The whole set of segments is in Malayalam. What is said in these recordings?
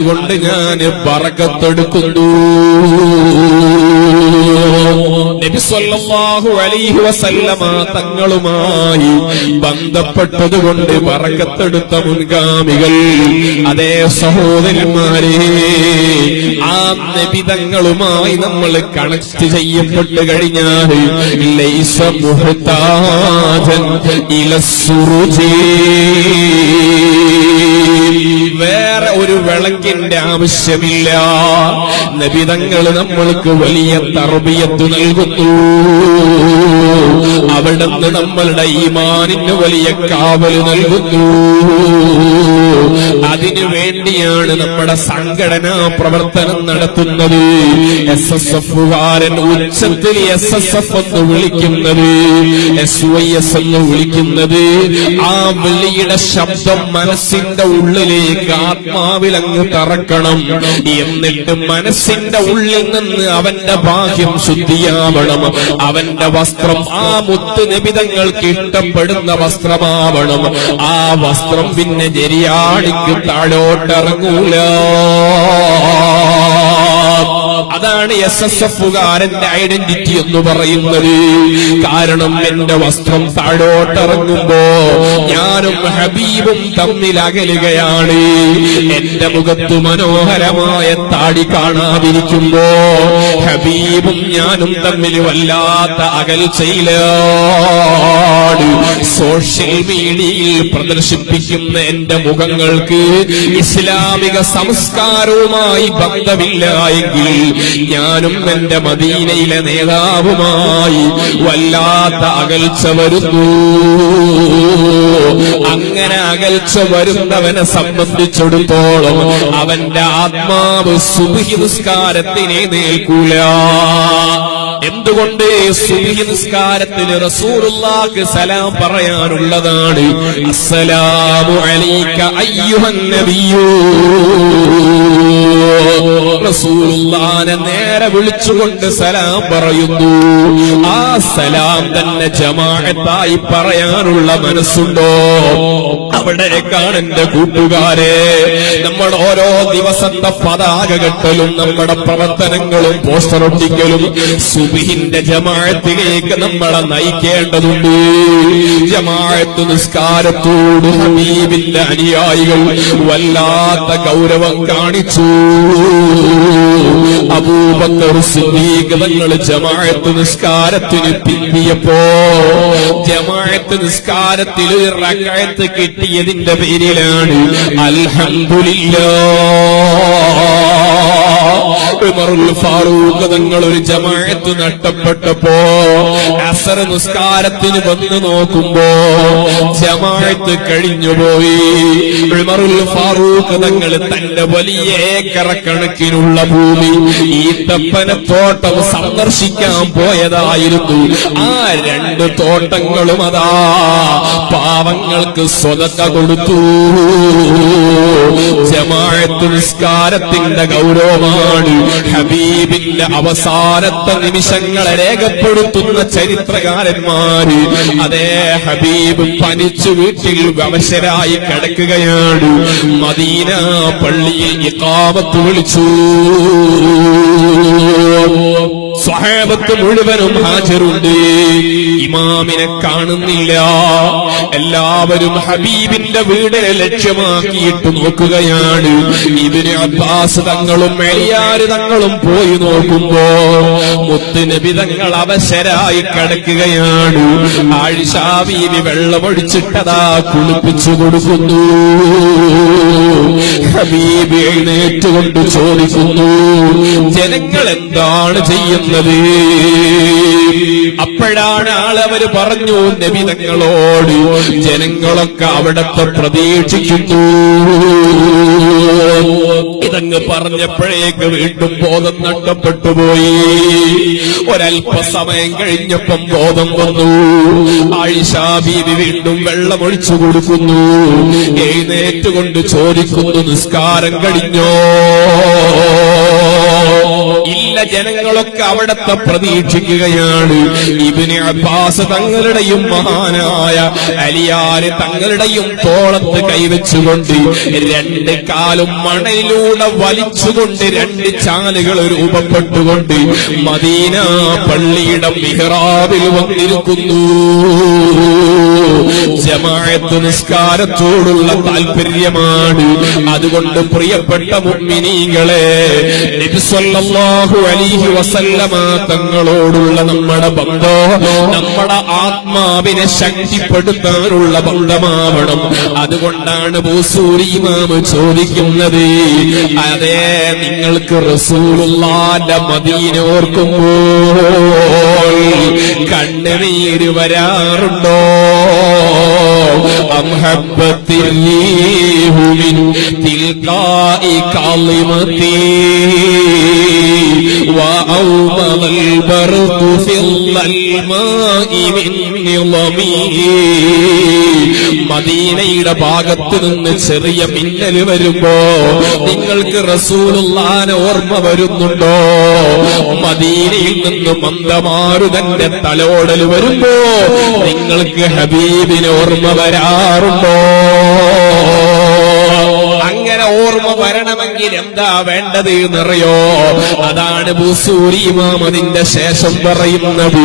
അതുകൊണ്ട് ഞാൻ ബറക്കത്തെടുക്കുന്നു. നബി സല്ലല്ലാഹു അലൈഹി വസല്ലമ തങ്ങളുമായി ബന്ധപ്പെട്ടതുകൊണ്ട് ബറക്കത്തെടുത്ത മുൻഗാമികൾ, അതേ സഹോദരന്മാരെ, ആ നബി തങ്ങളുമായി നമ്മൾ കണക്ട് ചെയ്യപ്പെട്ട് കഴിഞ്ഞാൽ ലൈസ മുഹ്താജൻ ഇലസ്സുറുജി, വേറെ ഒരു വിളക്കിന്റെ ആവശ്യമില്ല. നബിതങ്ങൾ നമ്മൾക്ക് വലിയ തർബിയത്ത് നൽകുന്നു. അവിടുന്ന് നമ്മളുടെ ഈമാനിന് വലിയ കാവല് നൽകുന്നു. അതിനു വേണ്ടിയാണ് നമ്മുടെ സംഘടനാ പ്രവർത്തനം നടത്തുന്നത്. SSF-കാരൻ ഉച്ചത്തിൽ SSF എന്ന് വിളിക്കുന്നത്, SYS എന്ന് വിളിക്കുന്നത്, ആ വിളിയുടെ ശബ്ദം മനസ്സിന്റെ ഉള്ളിലേക്ക് ആത്മാവിൽ അങ്ങ് തറക്കണം. എന്നിട്ട് മനസ്സിന്റെ ഉള്ളിൽ നിന്ന് അവന്റെ ബാഹ്യം ശുദ്ധിയാവണം. അവന്റെ വസ്ത്രം ആ മുത്ത് നിബിതങ്ങൾക്ക് ഇഷ്ടപ്പെടുന്ന വസ്ത്രമാവണം. ആ വസ്ത്രം പിന്നെ ജരിയാണിക്ക് താഴോട്ടിറങ്ങൂല. അതാണ് SSF-കാരന്റെ ഐഡന്റിറ്റി എന്ന് പറയുന്നത്. കാരണം എന്റെ വസ്ത്രം താഴോട്ടിറങ്ങുമ്പോ ഞാനും ഹബീബും തമ്മിൽ അകലുകയാണ്. എന്റെ മുഖത്ത് മനോഹരമായ താടി കാണാതിരിക്കുമ്പോ ഹബീബും ഞാനും തമ്മിൽ വല്ലാത്ത അകൽച്ചയിലാണ്. സോഷ്യൽ മീഡിയയിൽ പ്രദർശിപ്പിക്കുന്ന എന്റെ മുഖങ്ങൾക്ക് ഇസ്ലാമിക സംസ്കാരവുമായി ബന്ധമില്ല എങ്കിൽ ഞാനും എന്റെ മദീനയിലെ നേതാവുമായി വല്ലാത്ത അകൽച്ച വരുന്നു. അങ്ങനെ അകൽച്ച വരുന്നവനെ സംബന്ധിച്ചിടത്തോളം അവന്റെ ആത്മാവ് സുബ്ഹി നിസ്കാരത്തിനെ നിൽക്കൂല. എന്തുകൊണ്ട്? സുബ്ഹി നിസ്കാരത്തിൽ റസൂലുള്ളാഹിക്ക് സലാം പറയാനുള്ളതാണ്. അസ്സലാമു അലൈക അയ്യുഹൻ നബിയ്യൂ. റസൂലുള്ളാഹിനെ നേരെ വിളിച്ചുകൊണ്ട് സലാം പറയുന്നു. ആ സലാം തന്നെ ജമാഅത്തായി പറയാനുള്ള മനസ്സുണ്ടോ? അവിടേക്കാണ് എന്റെ കൂട്ടുകാരെ നമ്മൾ ഓരോ ദിവസത്തെ പതാക കെട്ടലും നമ്മുടെ പ്രവർത്തനങ്ങളും പോസ്റ്റർ ഒട്ടിക്കലും സുബ്ഹിന്റെ ജമാഅത്തിലേക്ക് നമ്മളെ നയിക്കേണ്ടതുണ്ട്. ജമാഅത്ത് നിസ്കാരത്തോട് ഹബീബിന്റെ അനുയായികൾ വല്ലാത്ത ഗൗരവം കാണിച്ചു. അബൂബക്കർ സിദ്ദീഖ് തങ്ങൾ ജമാഅത്ത് നിസ്കാരത്തിന് പിന്നിയപ്പോ ജമാഅത്ത് നിസ്കാരത്തിൽ ഒരു റക്അത്ത് കിട്ടിയതിന്റെ പേരിലാണ് അൽഹംദുലില്ലാഹ് ഉമറുൽ ഫാറൂഖ് തങ്ങൾ ഒരു ജമാഅത്ത് നഷ്ടപ്പെട്ടപ്പോ അസർ നിസ്കാരത്തിന് വന്ന് നോക്കുമ്പോ ജമാഅത്ത് കഴിഞ്ഞുപോയി. ഉമറുൽ ഫാറൂഖ് തങ്ങൾ തന്റെ വലിയ ഏക്കറക്കണക്കിനുള്ള ഭൂമി ഈത്തപ്പനത്തോട്ടം സന്ദർശിക്കാൻ പോയതായിരുന്നു. ആ രണ്ട് തോട്ടങ്ങളും അതാ പാവങ്ങൾക്ക് സ്വതക്ക കൊടുത്തു. ജമാഅത്ത് നിസ്കാരത്തിന്റെ ഗൗരവമാണ് ഹബീബിന്റെ അവസാനത്തെ നിമിഷങ്ങളെ രേഖപ്പെടുത്തുന്ന ചരിത്രകാരന്മാര്. അതേ ഹബീബ് പനിച്ചു വീട്ടിൽ അവശരായി കിടക്കുകയാണ്. മദീന പള്ളിയിൽ ഇഖാമത്ത് വിളിച്ചു. സ്വഹാബത്ത് മുഴുവനും ഹാജരുണ്ട്. ഇമാമിനെ കാണുന്നില്ല. എല്ലാവരും ഹബീബിന്റെ വീടിനെ ലക്ഷ്യമാക്കിയിട്ട് നോക്കുകയാണ്. ഇബ്നു അബ്ബാസ് തങ്ങളും മെളിയാര് തങ്ങളും പോയി നോക്കുമ്പോ മുത്ത് നബി തങ്ങൾ അവശരായി കിടക്കുകയാണ്. ആയിഷ ബീവി വെള്ളമൊഴിച്ചിട്ടതാ കുളിപ്പിച്ചു കൊടുക്കുന്നു. ഹബീബ് എഴുന്നേറ്റുകൊണ്ട് ചോദിക്കുന്നു, ജനങ്ങൾ എന്താണ് ചെയ്യുന്നത്? അപ്പോഴാണ് ആളവര് പറഞ്ഞു നബി തങ്ങളോട്, ജനങ്ങളൊക്കെ അവിടത്തെ പ്രതീക്ഷിക്കുന്നു. ഇതങ്ങ് പറഞ്ഞപ്പോഴേക്ക് വീണ്ടും ബോധം നഷ്ടപ്പെട്ടുപോയി. ഒരല്പസമയം കഴിഞ്ഞപ്പം ബോധം വന്നു. ആയിഷ ബീവി വീണ്ടും വെള്ളമൊഴിച്ചു കൊടുക്കുന്നു. എഴുന്നേറ്റുകൊണ്ട് ചോദിക്കുന്നു, നിസ്കാരം കഴിഞ്ഞോ? ഇല്ല എല്ലാ ജനങ്ങളൊക്കെ അവിടത്തെ പ്രതീക്ഷിക്കുകയാണ്. ഇബ്നു അബ്ബാസ് തങ്ങളുടെയും മഹാനായ അലിയാര് തങ്ങളുടെയും തോളത്ത് കൈവച്ചുകൊണ്ട് രണ്ട് കാലും മണലിലൂടെ വലിച്ചുകൊണ്ട് രണ്ട് ചാലുകൾ രൂപപ്പെട്ടുകൊണ്ട് മദീന പള്ളിയുടെ മിഹ്റാബിൽ വന്നിരിക്കുന്നു. ജമാഅത്ത് നിസ്കാരത്തോടുള്ള താല്പര്യമാണ്. അതുകൊണ്ട് പ്രിയപ്പെട്ട മുഅ്മിനീങ്ങളെ, നബി സല്ലല്ലാഹു അലൈഹി വസല്ലമ തങ്ങളോടുള്ള നമ്മുടെ ബന്ധം നമ്മുടെ ആത്മാവിനെ ശക്തിപ്പെടുത്താനുള്ള ബന്ധമാവണം. അതുകൊണ്ടാണ് ബൂസൂരി ഇമാം ചോദിക്കുന്നത്, അതേ നിങ്ങൾക്ക് റസൂലുള്ളാഹിന്റെ മദീന ഓർക്കുമ്പോൾ കണ്ണുനീര് വരാറുണ്ടോ? أم هبت الريح من تلقاء كظمتي وأومض البرق في الماء من نظمي. മദീനയുടെ ഭാഗത്ത് നിന്ന് ചെറിയ മിന്നൽ വരുമ്പോ നിങ്ങൾക്ക് റസൂലുള്ളാഹിനെ ഓർമ്മ വരുന്നുണ്ടോ? മദീനയിൽ നിന്ന് മന്ദമാരുതന്റെ തലോടൽ വരുമ്പോ നിങ്ങൾക്ക് ഹബീബിനെ ഓർമ്മ വരാറുണ്ടോ? അങ്ങനെ ഓർമ്മ വരണമെങ്കിൽ എന്താ വേണ്ടത് എന്നറിയോ? അതാണ് ബൂസൂരി ഇമാം അതിന്റെ ശേഷം പറയുന്നത്,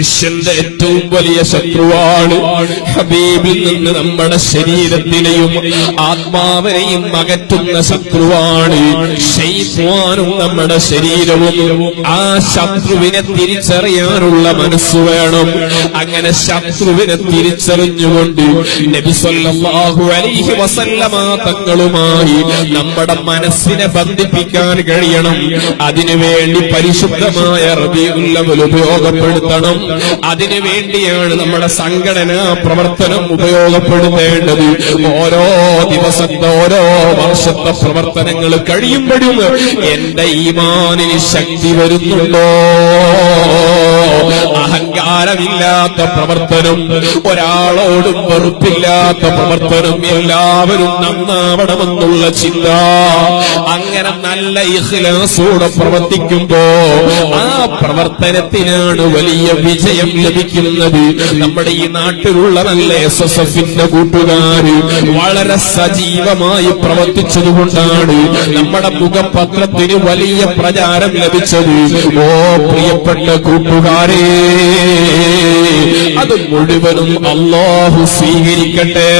മനുഷ്യന്റെ ഏറ്റവും വലിയ ശത്രുവാണ്. ഹബീബിൽ നിന്ന് നമ്മുടെ ശരീരത്തിനെയും ആത്മാവിനെയും അകറ്റുന്ന ശത്രുവാണ് ശൈത്വാനും നമ്മുടെ ശരീരവും. ആ ശത്രുവിനെ തിരിച്ചറിയാനുള്ള മനസ്സ് വേണം. അങ്ങനെ ശത്രുവിനെ തിരിച്ചറിഞ്ഞുകൊണ്ട് നബി സല്ലല്ലാഹു അലൈഹി വസല്ലമ തങ്ങളുമായി നമ്മുടെ മനസ്സിനെ ബന്ധിപ്പിക്കാൻ കഴിയണം. അതിനുവേണ്ടി പരിശുദ്ധമായ റബീഉൽ അവ്വൽ ഉപയോഗപ്പെടുത്തണം. അതിനു വേണ്ടിയാണ് നമ്മുടെ സംഘടനാ പ്രവർത്തനം ഉപയോഗപ്പെടുത്തേണ്ടത്. ഓരോ ദിവസത്തെ ഓരോ വർഷത്തെ പ്രവർത്തനങ്ങൾ കഴിയുമ്പോഴും എന്റെ ഈമാനിന് ശക്തി വരുന്നുണ്ടോ? അഹങ്കാരമില്ലാത്ത പ്രവർത്തനം, ഒരാളോടും വെറുപ്പില്ലാത്ത പ്രവർത്തനം, എല്ലാവരും നന്നാവണമെന്നുള്ള ചിന്ത, അങ്ങനെ നല്ല ഇഖ്ലാസോടെ പ്രവർത്തിക്കുമ്പോ ആ പ്രവർത്തനത്തിനാണ് വലിയ വിജയം ലഭിക്കുന്നത്. നമ്മുടെ ഈ നാട്ടിലുള്ള നല്ല SSFന്റെ കൂട്ടുകാര് വളരെ സജീവമായി പ്രവർത്തിച്ചതുകൊണ്ടാണ് നമ്മുടെ മുഖപത്രത്തിന് വലിയ പ്രചാരം ലഭിച്ചത്. ഓ പ്രിയപ്പെട്ട കൂട്ടുകാരെ, അത് മുഴുവനും അല്ലാഹു സ്വീകരിക്കട്ടെ.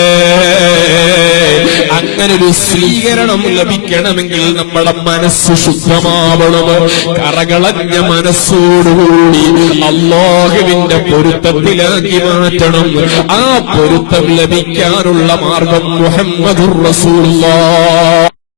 അങ്ങനൊരു സ്വീകരണം ലഭിക്കണമെങ്കിൽ നമ്മുടെ മനസ്സ് ശുദ്ധമാവണം. കറകളഞ്ഞ മനസ്സോടുകൂടി അല്ലാഹുവിന്റെ പൊരുത്തത്തിലാക്കി മാറ്റണം. ആ പൊരുത്തം ലഭിക്കാനുള്ള മാർഗം മുഹമ്മദുർ റസൂലുള്ളാഹ്